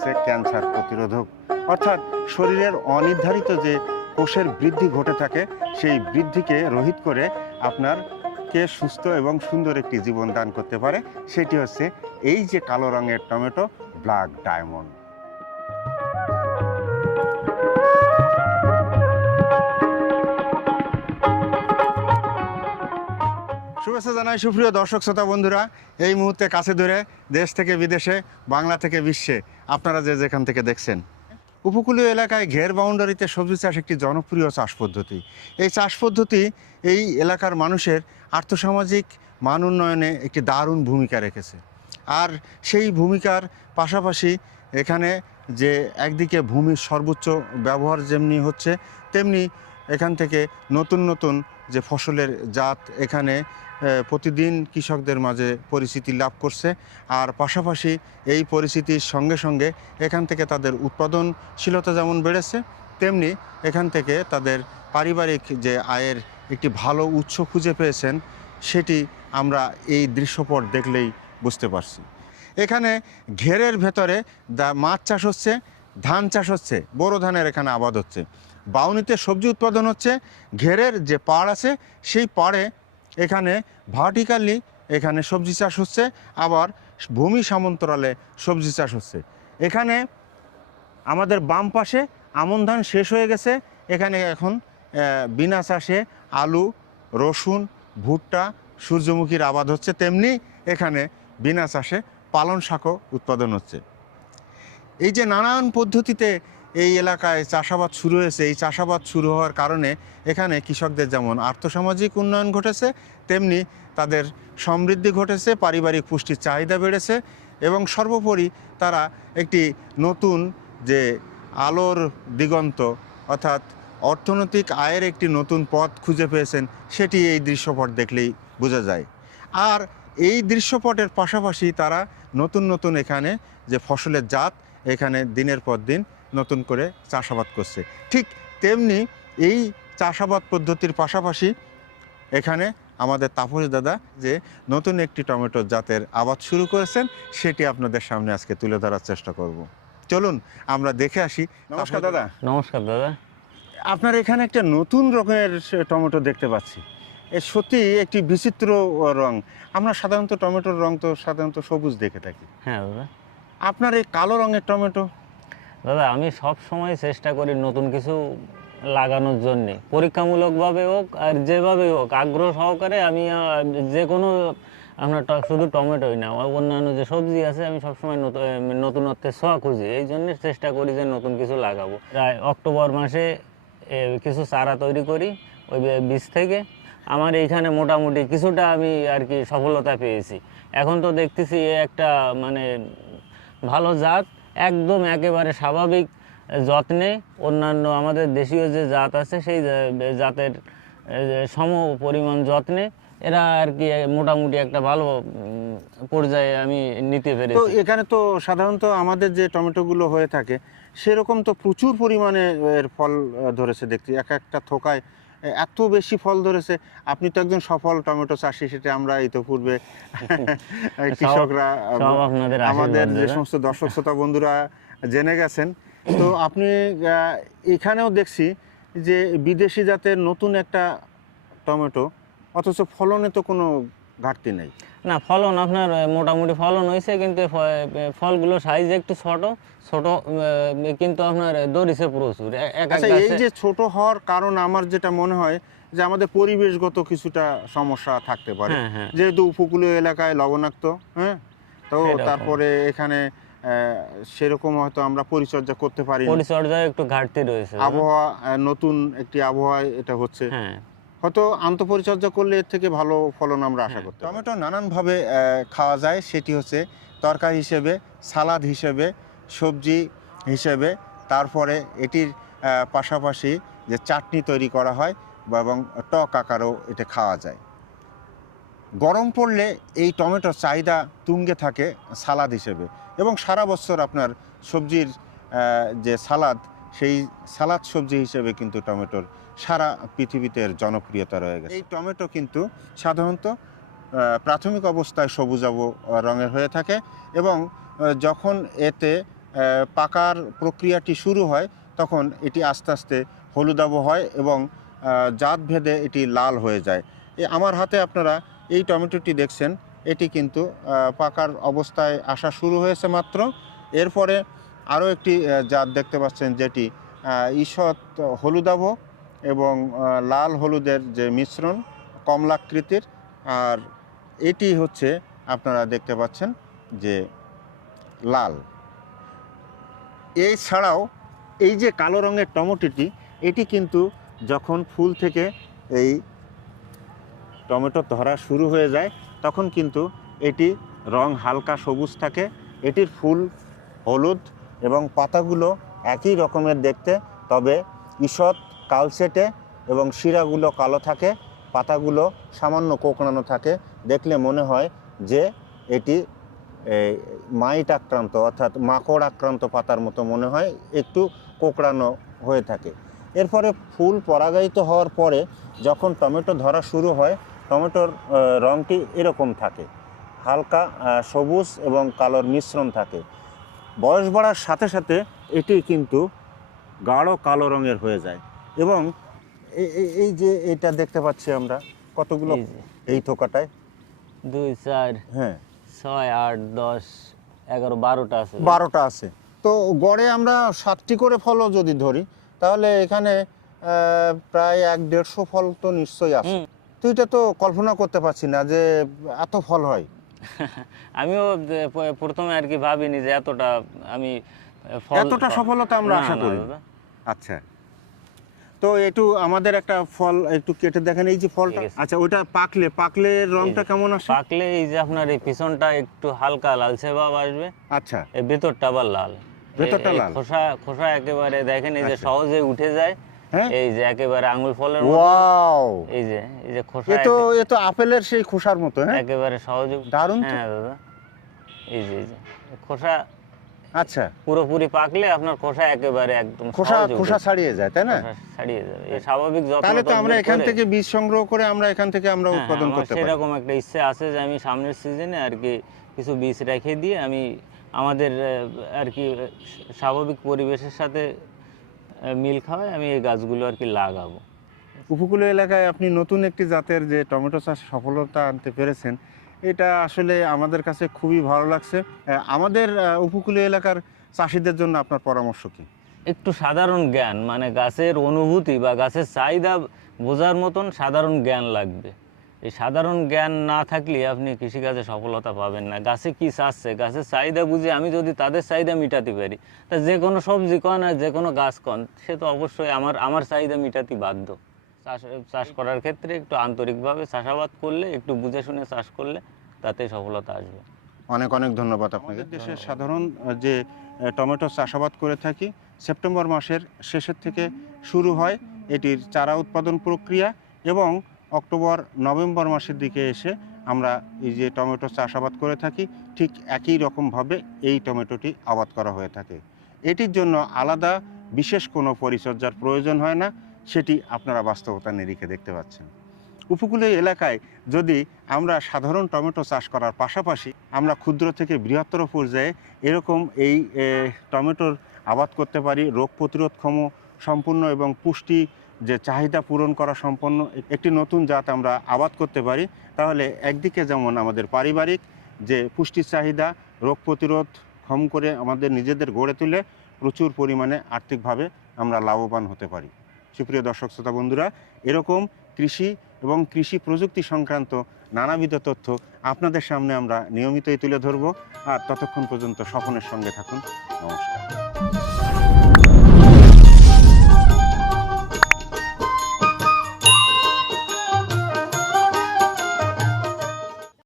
হচ্ছে ক্যান্সার প্রতিরোধক। অর্থাৎ শরীরের অনির্ধারিত যে কোষের বৃদ্ধি ঘটে থাকে, সেই বৃদ্ধিকে রহিত করে আপনার কে সুস্থ এবং সুন্দর একটি জীবন দান করতে পারে। সেটি হচ্ছে এই যে কালো রঙের টমেটো, ব্ল্যাক ডায়মন্ড। শুভেচ্ছা জানাই সুপ্রিয় দর্শক শ্রোতা বন্ধুরা। এই মুহূর্তে কাছে ধরে দেশ থেকে বিদেশে, বাংলা থেকে বিশ্বে আপনারা যে যেখান থেকে দেখছেন, উপকূলীয় এলাকায় ঘের বাউন্ডারিতে সবজি চাষ একটি জনপ্রিয় চাষ পদ্ধতি। এই চাষ পদ্ধতি এই এলাকার মানুষের আর্থসামাজিক মান উন্নয়নে একটি দারুণ ভূমিকা রেখেছে। আর সেই ভূমিকার পাশাপাশি এখানে যে একদিকে ভূমির সর্বোচ্চ ব্যবহার যেমনি হচ্ছে, তেমনি এখান থেকে নতুন নতুন যে ফসলের জাত এখানে প্রতিদিন কৃষকদের মাঝে পরিচিতি লাভ করছে। আর পাশাপাশি এই পরিস্থিতির সঙ্গে সঙ্গে এখান থেকে তাদের উৎপাদনশীলতা যেমন বেড়েছে, তেমনি এখান থেকে তাদের পারিবারিক যে আয়ের একটি ভালো উৎস খুঁজে পেয়েছেন, সেটি আমরা এই দৃশ্যপট দেখলেই বুঝতে পারছি। এখানে ঘেরের ভেতরে মাছ চাষ হচ্ছে, ধান চাষ হচ্ছে, বোরো ধানের এখানে আবাদ হচ্ছে। বাউনিতে সবজি উৎপাদন হচ্ছে, ঘেরের যে পাড় আছে, সেই পাড়ে এখানে ভার্টিক্যালি এখানে সবজি চাষ হচ্ছে, আবার ভূমি সামন্তরালে সবজি চাষ হচ্ছে। এখানে আমাদের বাম পাশে আমন ধান শেষ হয়ে গেছে। এখানে এখন বিনা চাষে আলু, রসুন, ভুট্টা, সূর্যমুখীর আবাদ হচ্ছে। তেমনি এখানে বিনা চাষে পালন শাকও উৎপাদন হচ্ছে। এই যে নানান পদ্ধতিতে এই এলাকায় চাষাবাদ শুরু হয়েছে। এই চাষাবাদ শুরু হওয়ার কারণে এখানে কৃষকদের যেমন আর্থসামাজিক উন্নয়ন ঘটেছে, তেমনি তাদের সমৃদ্ধি ঘটেছে, পারিবারিক পুষ্টির চাহিদা বেড়েছে এবং সর্বোপরি তারা একটি নতুন যে আলোর দিগন্ত অর্থাৎ অর্থনৈতিক আয়ের একটি নতুন পথ খুঁজে পেয়েছেন, সেটি এই দৃশ্যপট দেখলেই বোঝা যায়। আর এই দৃশ্যপটের পাশাপাশি তারা নতুন নতুন এখানে যে ফসলের জাত এখানে দিনের পর দিন নতুন করে চাষাবাদ করছে। ঠিক তেমনি এই চাষাবাদ পদ্ধতির পাশাপাশি এখানে আমাদের তাপস দাদা যে নতুন একটি টমেটো জাতের আবাদ শুরু করেছেন সেটি আপনাদের সামনে আজকে তুলে ধরার চেষ্টা করব। চলুন আমরা দেখে আসি নমস্কার দাদা। নমস্কার দাদা। আপনার এখানে একটা নতুন রকমের টমেটো দেখতে পাচ্ছি। এ সত্যি একটি বিচিত্র রং। আমরা সাধারণত টমেটোর রং তো সাধারণত সবুজ দেখে থাকি। হ্যাঁ দাদা। আপনার এই কালো রঙের টমেটো? দাদা, আমি সব সময় চেষ্টা করি নতুন কিছু লাগানোর জন্যে। পরীক্ষামূলকভাবে হোক আর যেভাবে হোক, আগ্রহ সহকারে আমি যে কোনো ট- শুধু টমেটোই না, অন্যান্য যে সবজি আছে, আমি সবসময় নতুন নতুনত্বের ছোঁয়া খুঁজি। এই জন্য চেষ্টা করি যে নতুন কিছু লাগাবো। প্রায় অক্টোবর মাসে কিছু চারা তৈরি করি, ওই বীজ থেকে। আমার এইখানে মোটামুটি কিছুটা আমি আর কি সফলতা পেয়েছি। এখন তো দেখতেছি একটা মানে ভালো জাত, একদম একেবারে স্বাভাবিক যত্নে অন্যান্য আমাদের দেশীয় যে জাত আছে, সেই জাতের সম পরিমাণ যত্নে এরা আর কি মোটামুটি একটা ভালো পর্যায়ে আমি নিতে পেরে তো এখানে তো সাধারণত আমাদের যে টমেটোগুলো হয়ে থাকে, সেরকম তো প্রচুর পরিমাণে এর ফল ধরেছে দেখছি। এক একটা থোকায় এত বেশি ফল ধরেছে। আপনি তো একজন সফল টমেটো চাষি সেটা আমরা ইতোপূর্বে এই কৃষকরা আমাদের যে সমস্ত দর্শক শ্রোতা বন্ধুরা জেনে গেছেন। তো আপনি এখানেও দেখছি যে বিদেশি জাতের নতুন একটা টমেটো অথচ ফলনে তো কোনো ঘাটতি নেই। না ফলন আপনার মোটামুটি ফলন হয়েছে কিন্তু ফলগুলো সাইজ একটু ছোট ছোট কিন্তু আপনার দরিছে প্রচুর আচ্ছা এই যে ছোট হওয়ার কারণ আমার যেটা মনে হয় যে আমাদের পরিবেশগত কিছুটা সমস্যা থাকতে পারে। হ্যাঁ হ্যাঁ। যেহেতু উপকূলীয় এলাকায় লবণাক্ত হ্যাঁ? তো তারপরে এখানে সেরকম হয়তো আমরা পরিচর্যা করতে পারি না। পরিচর্যায় একটু ঘাটতি রয়েছে আবহাওয়া নতুন একটি আবহাওয়ায় এটা হচ্ছে। হ্যাঁ। হয়তো আন্তঃপরিচর্যা করলে এর থেকে ভালো ফলন আমরা আশা হ্যাঁ। করতে টমেটো নানানভাবে খাওয়া যায়। সেটি হচ্ছে তরকারি হিসেবে সালাদ হিসেবে সবজি হিসেবে। তারপরে এটির পাশাপাশি যে চাটনি তৈরি করা হয় বা এবং টক আকারেও এটা খাওয়া যায়। গরম পড়লে এই টমেটোর চাহিদা তুঙ্গে থাকে সালাদ হিসেবে এবং সারা বছর আপনার সবজির যে সালাদ সেই সালাদ সবজি হিসেবে কিন্তু টমেটোর সারা পৃথিবীতে জনপ্রিয়তা রয়ে গেছে। এই টমেটো কিন্তু সাধারণত প্রাথমিক অবস্থায় সবুজাব রঙের হয়ে থাকে এবং যখন এতে পাকার প্রক্রিয়াটি শুরু হয়, তখন এটি আস্তে আস্তে হলুদাভ হয় এবং জাত ভেদে এটি লাল হয়ে যায়। আমার হাতে আপনারা এই টমেটোটি দেখছেন, এটি কিন্তু পাকার অবস্থায় আসা শুরু হয়েছে মাত্র। এরপরে আরও একটি জাত দেখতে পাচ্ছেন যেটি ঈষৎ হলুদাভ এবং লাল হলুদের যে মিশ্রণ, কমলাকৃতির, আর এটি হচ্ছে আপনারা দেখতে পাচ্ছেন যে লাল। এছাড়াও এই যে কালো রঙের টমেটোটি, এটি কিন্তু যখন ফুল থেকে এই টমেটো ধরা শুরু হয়ে যায়, তখন কিন্তু এটি রং হালকা সবুজ থাকে। এটির ফুল হলুদ এবং পাতাগুলো একই রকমের দেখতে, তবে ঈষৎ কালচেটে এবং শিরাগুলো কালো থাকে, পাতাগুলো সামান্য কোকড়ানো থাকে। দেখলে মনে হয় যে এটি মাইট আক্রান্ত অর্থাৎ মাকড় আক্রান্ত পাতার মতো মনে হয়, একটু কোকড়ানো হয়ে থাকে। এরপরে ফুল পরাগায়িত হওয়ার পরে যখন টমেটো ধরা শুরু হয়, টমেটোর রঙটি এরকম থাকে। হালকা সবুজ এবং কালোর মিশ্রণ থাকে। বয়স বাড়ার সাথে সাথে এটি কিন্তু গাঢ় কালো রঙের হয়ে যায়। এবং এই যে এটা দেখতে পাচ্ছি আমরা কতগুলো এই থোকাটায়? দুই চার হ্যাঁ। ছয় আট দশ এগারো বারোটা আছে। বারোটা আছে। তো গড়ে আমরা সাতটি করে ফলও যদি ধরি তাহলে এখানে প্রায় এক দেড়শো ফল তো নিশ্চয়ই আছে। হুম। তো এটা তো কল্পনা করতে পারছি না যে এত ফল হয়। আমিও প্রথমে আর কি ভাবিনি যে এতটা আমি এতটা সফলতা আমরা আশা করি। আচ্ছা। তো একটু আমাদের একটা ফল একটু কেটে দেখেন এই যে ফলটা। আচ্ছা ওটা পাকলে পাকলে রংটা কেমন আসে? পাকলে এই যে আপনার এই পিছনটা একটু হালকা লালচে ভাব আসবে। আচ্ছা। এই ভেতরটা আবার লাল। ভেতরটা লাল? খোসা খোসা একেবারে দেখেন এই যে আচ্ছা। সহজে উঠে যায়। হ্যাঁ? এই যে একেবারে আঙুল ফলের ওয়াও! এই যে এই যে খোসা তো একে- এ তো আপেলের সেই খোসার মতো হ্যাঁ? একেবারে সহজে দারুণ হ্যাঁ দাদা। এই যে এই যে খোসা আচ্ছা। পুরোপুরি পাকলে আপনার খোসা একেবারে একদম খোসা খোসা ছাড়িয়ে যায় তাই না? ছাড়িয়ে যাবে এই স্বাভাবিক যত্ন তাহলে তো আমরা এখান থেকে বীজ সংগ্রহ করে আমরা এখান থেকে আমরা হ্যাঁ, উৎপাদন করতে পারি। সেরকম একটা ইচ্ছে আছে যে আমি সামনের সিজনে আর কি কিছু বীজ রেখে দিয়ে আমি আমাদের আর কি স্বাভাবিক পরিবেশের সাথে মিল খাওয়ায় আমি এই গাছগুলো আর কি লাগাবো। উপকূলীয় এলাকায় আপনি নতুন একটি জাতের যে টমেটো চাষ সফলতা আনতে পেরেছেন এটা আসলে আমাদের কাছে খুবই ভালো লাগছে। আমাদের উপকূলীয় এলাকার চাষিদের জন্য আপনার পরামর্শ কি? একটু সাধারণ জ্ঞান মানে গাছের অনুভূতি বা গাছের চাহিদা বোঝার মতন সাধারণ জ্ঞান লাগবে। এই সাধারণ জ্ঞান না থাকলে আপনি কৃষিকাজে সফলতা পাবেন না। গাছে কি চাচ্ছে? গাছের চাহিদা বুঝে আমি যদি তাদের চাহিদা মিটাতে পারি, তা যে কোনো সবজি কন আর যে কোনো গাছ কন, সে তো অবশ্যই আমার আমার চাহিদা মিটাতে বাধ্য। চাষ চাষ করার ক্ষেত্রে একটু আন্তরিকভাবে চাষাবাদ করলে একটু বুঝে শুনে চাষ করলে তাতে সফলতা আসবে। অনেক অনেক ধন্যবাদ আপনাকে। দেশের সাধারণ যে টমেটো চাষাবাদ করে থাকি সেপ্টেম্বর মাসের শেষের থেকে শুরু হয় এটির চারা উৎপাদন প্রক্রিয়া এবং অক্টোবর নভেম্বর মাসের দিকে এসে আমরা এই যে টমেটো চাষাবাদ করে থাকি ঠিক একই রকমভাবে এই টমেটোটি আবাদ করা হয়ে থাকে। এটির জন্য আলাদা বিশেষ কোনো পরিচর্যার প্রয়োজন হয় না। সেটি আপনারা বাস্তবতা নিরিখে দেখতে পাচ্ছেন। উপকূলীয় এলাকায় যদি আমরা সাধারণ টমেটো চাষ করার পাশাপাশি আমরা ক্ষুদ্র থেকে বৃহত্তর পর্যায়ে এরকম এই টমেটোর আবাদ করতে পারি, রোগ প্রতিরোধক্ষম সম্পূর্ণ এবং পুষ্টি যে চাহিদা পূরণ করা সম্পন্ন একটি নতুন জাত আমরা আবাদ করতে পারি, তাহলে একদিকে যেমন আমাদের পারিবারিক যে পুষ্টির চাহিদা, রোগ প্রতিরোধ ক্ষম করে আমাদের নিজেদের গড়ে তুলে প্রচুর পরিমাণে আর্থিকভাবে আমরা লাভবান হতে পারি। সুপ্রিয় দর্শক, শ্রোতা বন্ধুরা, এরকম কৃষি এবং কৃষি প্রযুক্তি সংক্রান্ত নানাবিধ তথ্য আপনাদের সামনে আমরা নিয়মিতই তুলে ধরব। আর ততক্ষণ পর্যন্ত স্বপনের সঙ্গে থাকুন। নমস্কার।